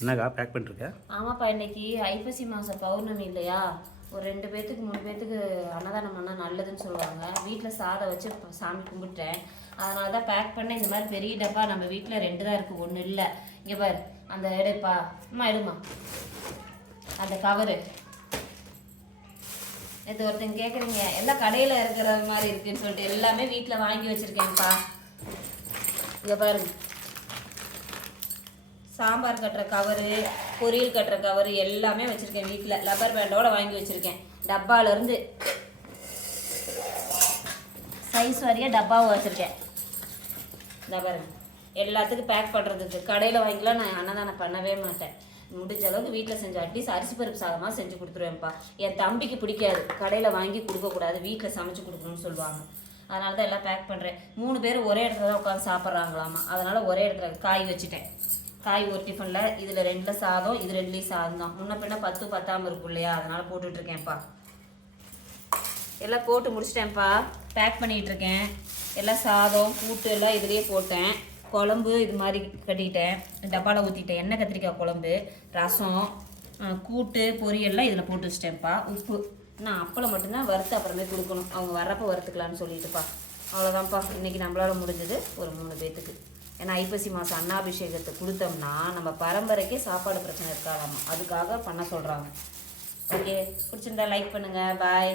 என்னக்கா பேக் பண்ணிருக்க? ஆமாப்பா, இன்னைக்கு ஐப்பசி மாதம் பௌர்ணமி இல்லையா? ஒரு 2 பேர்த்துக்கு 3 பேர்த்துக்கு அன்னதானம் பண்ணால் நல்லதுன்னு சொல்லுவாங்க. வீட்டில் சாதம் வச்சு சாமி கும்பிட்டேன். அதனால தான் பேக் பண்ணேன். இந்த மாதிரி பெரிய டப்பா நம்ம வீட்டில் 2 தான் இருக்குது, 1 இல்லை. இங்கே பாரு, அந்த எடுப்பா அம்மா, எடுமா அந்த கவரு. இது ஒருத்தங்க கேட்குறீங்க, எல்லாம் கடையில் இருக்கிற மாதிரி இருக்குன்னு சொல்லிட்டு எல்லாமே வீட்டில் வாங்கி வச்சுருக்கேன்ப்பா. இங்கே பாருங்க, சாம்பார் கட்டுற கவரு, பொரியல் கட்டுற கவரு எல்லாமே வச்சுருக்கேன் வீட்டில். லப்பர் பேண்டோட வாங்கி வச்சுருக்கேன். டப்பாலேருந்து சைஸ் வரைய டப்பாவும் வச்சுருக்கேன். இந்த பாருங்க, எல்லாத்துக்கும் பேக் பண்ணுறதுக்கு. கடையில் வாங்கிக்கலாம் நான் அன்னதானம் பண்ணவே மாட்டேன். முடிஞ்ச அளவுக்கு வீட்டில் செஞ்சு அட்லீஸ்ட் அரிசி பருப்பு சாதமாக செஞ்சு கொடுத்துருவேன்ப்பா. என் தம்பிக்கு பிடிக்காது, கடையில் வாங்கி கொடுக்கக்கூடாது, வீட்டில் சமைச்சு கொடுக்கணும்னு சொல்லுவாங்க. அதனால தான் எல்லாம் பேக் பண்ணுறேன். 3 பேர் ஒரே இடத்துல தான் உட்காந்து சாப்பிட்றாங்களாமா. அதனால் ஒரே இடத்துல காய் வச்சுட்டேன். காய் ஒரு டிஃபனில், இதில் 2 சாதம், இது 2 சாதம் தான். முன்ன பின்ன 10 பத்தாமல் இருக்கும் இல்லையா? அதனால் போட்டுட்ருக்கேன்ப்பா. எல்லாம் போட்டு முடிச்சிட்டேன்ப்பா, பேக் பண்ணிகிட்ருக்கேன். எல்லாம் சாதம் கூட்டு எல்லாம் இதுலேயே போட்டேன். குழம்பு இது மாதிரி கட்டிக்கிட்டேன், டப்பாவில் ஊற்றிட்டேன். எண்ணெய் கத்திரிக்காய் குழம்பு, ரசம், கூட்டு, பொரியல்லாம் இதில் போட்டு வச்சிட்டேன்ப்பா. உப்பு நான் அப்பளம் மட்டும்தான் வறுத்து அப்புறமே கொடுக்கணும். அவங்க வர்றப்போ வறுத்துக்கலான்னு சொல்லிட்டுப்பா. அவ்வளோதான்ப்பா இன்றைக்கி நம்மளால் முடிஞ்சது. ஒரு 3 பேர்த்துக்கு. ஏன்னா ஐப்பசி மாதம் அன்னாபிஷேகத்தை கொடுத்தோம்னா நம்ம பரம்பரைக்கே சாப்பாடு பிரச்சனை இருக்காதாமா, அதுக்காக பண்ண சொல்கிறாங்க. ஓகே, பிடிச்சிருந்தா லைக் பண்ணுங்கள். பாய்.